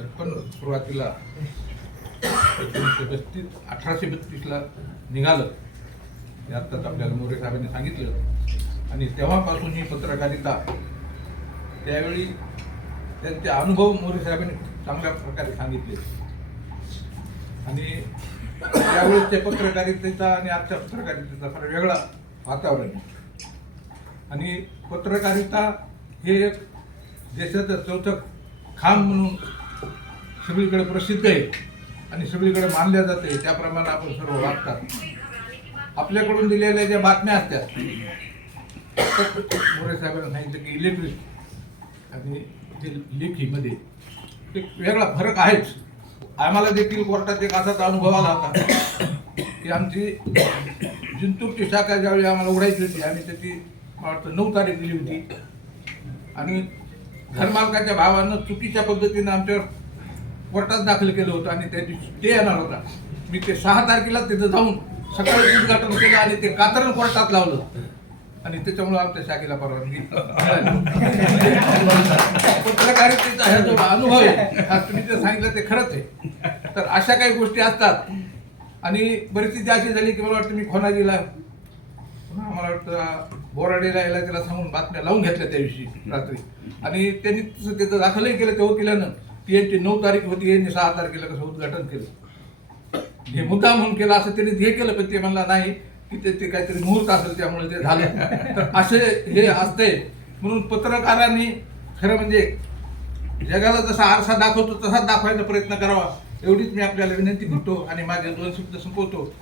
दर्पण सुरुवातीला 1832ला निघालं, ते आत्ताच आपल्याला मोरे साहेबांनी सांगितलं. आणि तेव्हापासून ही पत्रकारिता, त्यावेळी त्यांचे अनुभव मोरे साहेबांनी चांगल्या प्रकारे सांगितले. आणि त्यावेळेस पत्रकारितेचा आणि आजच्या पत्रकारितेचा फार वेगळा वातावरण आहे. आणि पत्रकारिता हे एक देशाचं चौथं खांब म्हणून सगळीकडे प्रसिद्ध आहे आणि सगळीकडे मानल्या जाते. त्याप्रमाणे आपण सर्व वागतात. आपल्याकडून दिलेल्या ज्या बातम्या असतात, मोरे साहेबांना सांगितलं की इलेक्ट्रिक आणि लेखीमध्ये एक वेगळा फरक आहेच. आम्हाला देखील कोर्टात एक असाच अनुभव आला होता की आमची जिंतूरची शाखा ज्यावेळी आम्हाला उघडायची होती, आम्ही त्याची मला वाटतं 9 तारीख दिली होती. आणि घरमालकाच्या भावानं चुकीच्या पद्धतीनं आमच्यावर कोर्टात दाखल केलं होतं आणि त्या दिवशी स्टे येणार होता. मी ते 6 तारखेला तिथं जाऊन सकाळी उद्घाटन केलं आणि ते कातरण कोर्टात लावलं आणि त्याच्यामुळे आमच्या शाखेला परवानगी पत्रकारितेचा हा जो अनुभव आहे, हा तुम्ही जे सांगितलं ते खरंच आहे. तर अशा काही गोष्टी असतात. आणि परिस्थिती अशी झाली की मला वाटतं मी खोनाजीला, मला वाटतं बोराडेला यायला त्याला सांगून बातम्या लावून घेतल्या त्या दिवशी रात्री. आणि त्यांनी तसं त्याचं दाखलही केलं. तेव्हा केल्यानं ती यांची 9 तारीख होती, यांनी 6 तारखेला कसं उद्घाटन केलं. हे मुद्दा म्हणून केलं असं त्यांनी हे केलं, पण ते म्हणला नाही की ते काहीतरी मुहूर्त असेल त्यामुळे ते झालं. तर असे हे असते. म्हणून पत्रकारांनी खरं म्हणजे जगाला जसा आरसा दाखवतो तसाच दाखवायचा प्रयत्न करावा, एवढीच मी आपल्याला विनंती करतो आणि माझे 2 शब्द संपवतो.